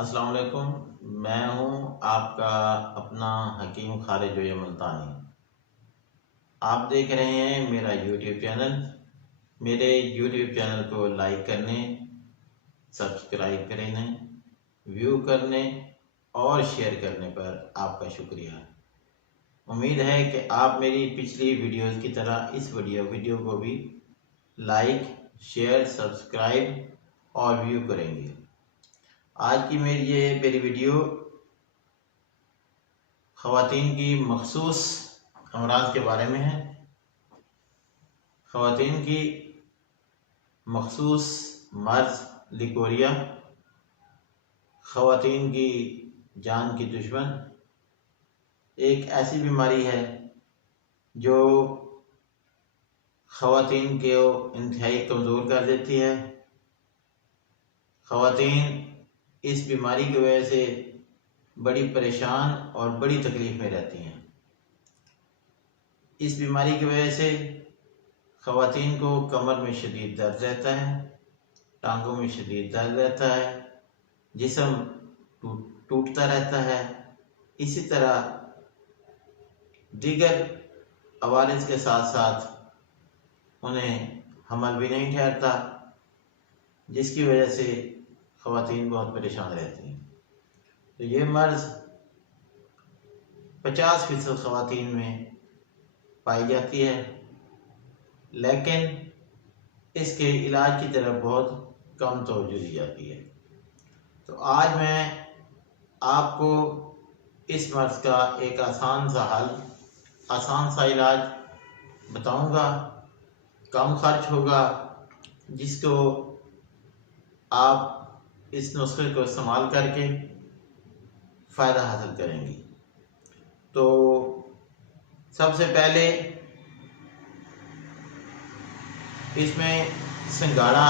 अस्सलाम वालेकुम। मैं हूं आपका अपना हकीम खालिद जोया मुल्तानी। आप देख रहे हैं मेरा यूट्यूब चैनल। मेरे यूट्यूब चैनल को लाइक करने, सब्सक्राइब करने, व्यू करने और शेयर करने पर आपका शुक्रिया। उम्मीद है कि आप मेरी पिछली वीडियोस की तरह इस वीडियो को भी लाइक, शेयर, सब्सक्राइब और व्यू करेंगे। आज की मेरी वीडियो ख़वातीन की मखसूस अमराज के बारे में है। ख़वातीन की मखसूस मर्ज लिकोरिया ख़वातीन की जान की दुश्मन एक ऐसी बीमारी है जो ख़वातीन को इंतहाई कमज़ोर कर देती है। ख़वातीन इस बीमारी की वजह से बड़ी परेशान और बड़ी तकलीफ़ में रहती हैं। इस बीमारी की वजह से ख़वातीन को कमर में शदीद दर्द रहता है, टांगों में शदीद दर्द रहता है, जिस्म टूटता रहता है। इसी तरह दीगर अवारिस के साथ साथ उन्हें हमल भी नहीं ठहरता, जिसकी वजह से ख़वातीन बहुत परेशान रहती हैं। तो ये मर्ज़ 50% ख़वातीन में पाई जाती है, लेकिन इसके इलाज की तरफ बहुत कम तवज्जो दी जाती है। तो आज मैं आपको इस मर्ज़ का एक आसान सा हल, आसान सा इलाज बताऊंगा। कम खर्च होगा, जिसको आप इस नुस्खे को इस्तेमाल करके फ़ायदा हासिल करेंगी। तो सबसे पहले इसमें सिंगाड़ा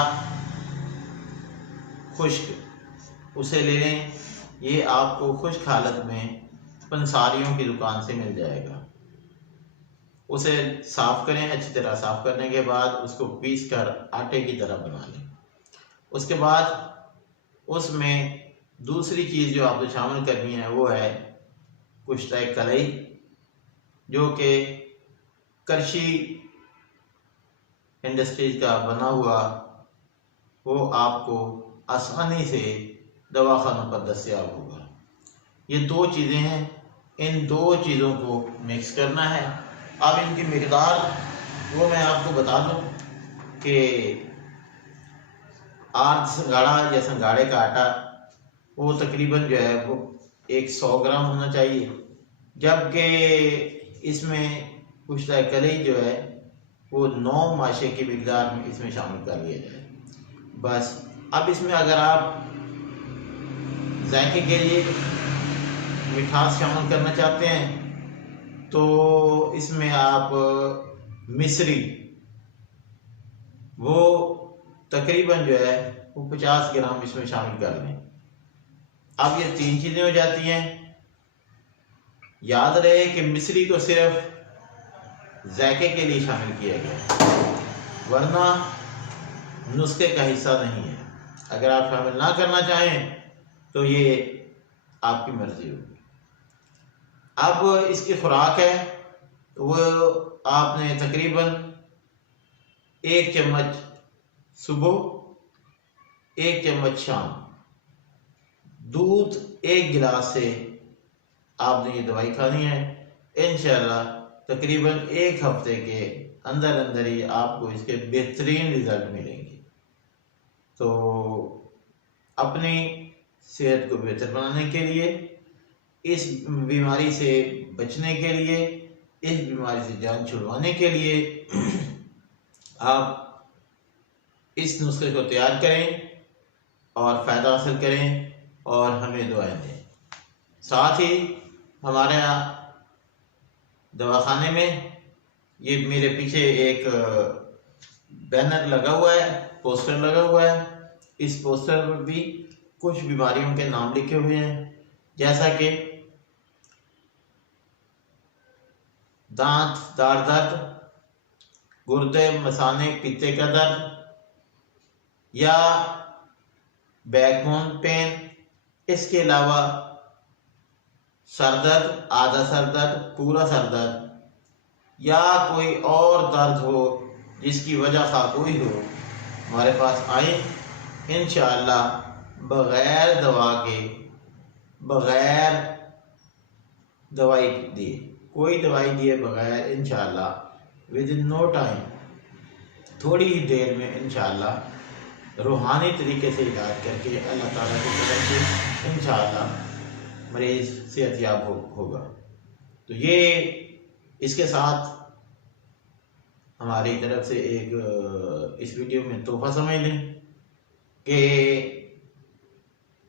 खुश्क उसे ले लें। ये आपको खुश्क हालत में पंसारियों की दुकान से मिल जाएगा। उसे साफ़ करें, अच्छी तरह साफ़ करने के बाद उसको पीस कर आटे की तरह बना लें। उसके बाद उसमें दूसरी चीज़ जो आपको शामिल करनी है वो है कुश्ता कलई, जो कि करशी इंडस्ट्रीज का बना हुआ, वो आपको आसानी से दवाखानों पर दस्तयाब होगा। ये दो चीज़ें हैं, इन दो चीज़ों को मिक्स करना है। अब इनकी मिकदार वो मैं आपको बता दूं कि आध संगाड़ा या संगाड़े का आटा वो तकरीबन जो है वो 100 ग्राम होना चाहिए, जबकि इसमें कुश्ता कलई जो है वो 9 माशे की मिकदार में इसमें शामिल कर लिया जाए बस। अब इसमें अगर आप जायके के लिए मिठास शामिल करना चाहते हैं तो इसमें आप मिश्री वो तकरीबन जो है वो 50 ग्राम इसमें शामिल कर लें। अब ये 3 चीज़ें हो जाती हैं। याद रहे कि मिश्री को सिर्फ जायके के लिए शामिल किया गया, वरना नुस्खे का हिस्सा नहीं है। अगर आप शामिल ना करना चाहें तो ये आपकी मर्जी होगी। अब इसकी खुराक है वो आपने तकरीबन 1 चम्मच सुबह, 1 चम्मच शाम, दूध 1 गिलास से आपने ये दवाई खानी है। इंशाल्लाह तकरीबन 1 हफ्ते के अंदर अंदर ही आपको इसके बेहतरीन रिजल्ट मिलेंगे। तो अपनी सेहत को बेहतर बनाने के लिए, इस बीमारी से बचने के लिए, इस बीमारी से जान छुड़वाने के लिए आप इस नुस्खे को तैयार करें और फ़ायदा हासिल करें और हमें दुआएं दें। साथ ही हमारे दवाखाने में ये मेरे पीछे एक बैनर लगा हुआ है, पोस्टर लगा हुआ है। इस पोस्टर पर भी कुछ बीमारियों के नाम लिखे हुए हैं, जैसा कि दांत दाढ़ दर्द, गुर्दे मसाने पित्ते का दर्द या बैकबोन पेन, इसके अलावा सरदर्द, आधा सरदर्द, पूरा सरदर्द या कोई और दर्द हो जिसकी वजह खा कोई हो, हमारे पास आए। इंशाअल्लाह बग़ैर दवा के, बग़ैर दवाई दिए, कोई दवाई दिए बग़ैर इंशाअल्लाह विद इन नो टाइम, थोड़ी ही देर में इंशाअल्लाह रूहानी तरीके से इलाज करके अल्लाह ताला की तरफ से इंशाअल्लाह मरीज़ सेहतयाब होगा। तो ये इसके साथ हमारी तरफ से एक इस वीडियो में तोहफा समझ लें कि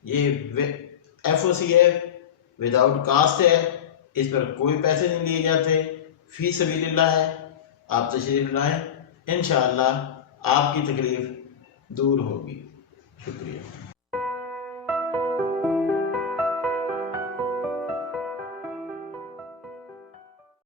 ये FOC है, विदाउट कास्ट है, इस पर कोई पैसे नहीं लिए जाते, फी सबीलिल्लाह है। आप तशरीफ लाएं, इंशाअल्लाह आपकी तकलीफ दूर होगी। शुक्रिया।